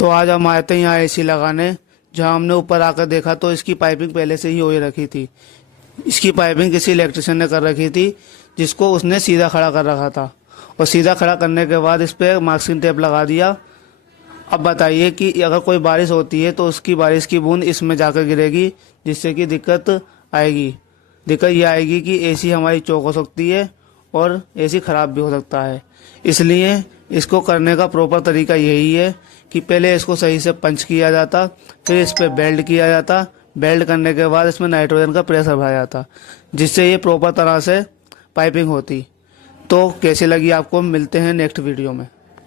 तो आज हम आए थे यहाँ एसी लगाने। जहाँ हमने ऊपर आकर देखा तो इसकी पाइपिंग पहले से ही हो ही रखी थी। इसकी पाइपिंग किसी इलेक्ट्रिशियन ने कर रखी थी, जिसको उसने सीधा खड़ा कर रखा था। और सीधा खड़ा करने के बाद इस पर मास्किंग टेप लगा दिया। अब बताइए कि अगर कोई बारिश होती है तो उसकी बारिश की बूंद इसमें जाकर गिरेगी, जिससे कि दिक्कत आएगी। दिक्कत ये आएगी कि एसी हमारी चौक हो सकती है और एसी ख़राब भी हो सकता है। इसलिए इसको करने का प्रॉपर तरीका यही है कि पहले इसको सही से पंच किया जाता, फिर इस पर बेल्ट किया जाता। बेल्ट करने के बाद इसमें नाइट्रोजन का प्रेशर भरा जाता, जिससे ये प्रॉपर तरह से पाइपिंग होती। तो कैसी लगी आपको, मिलते हैं नेक्स्ट वीडियो में।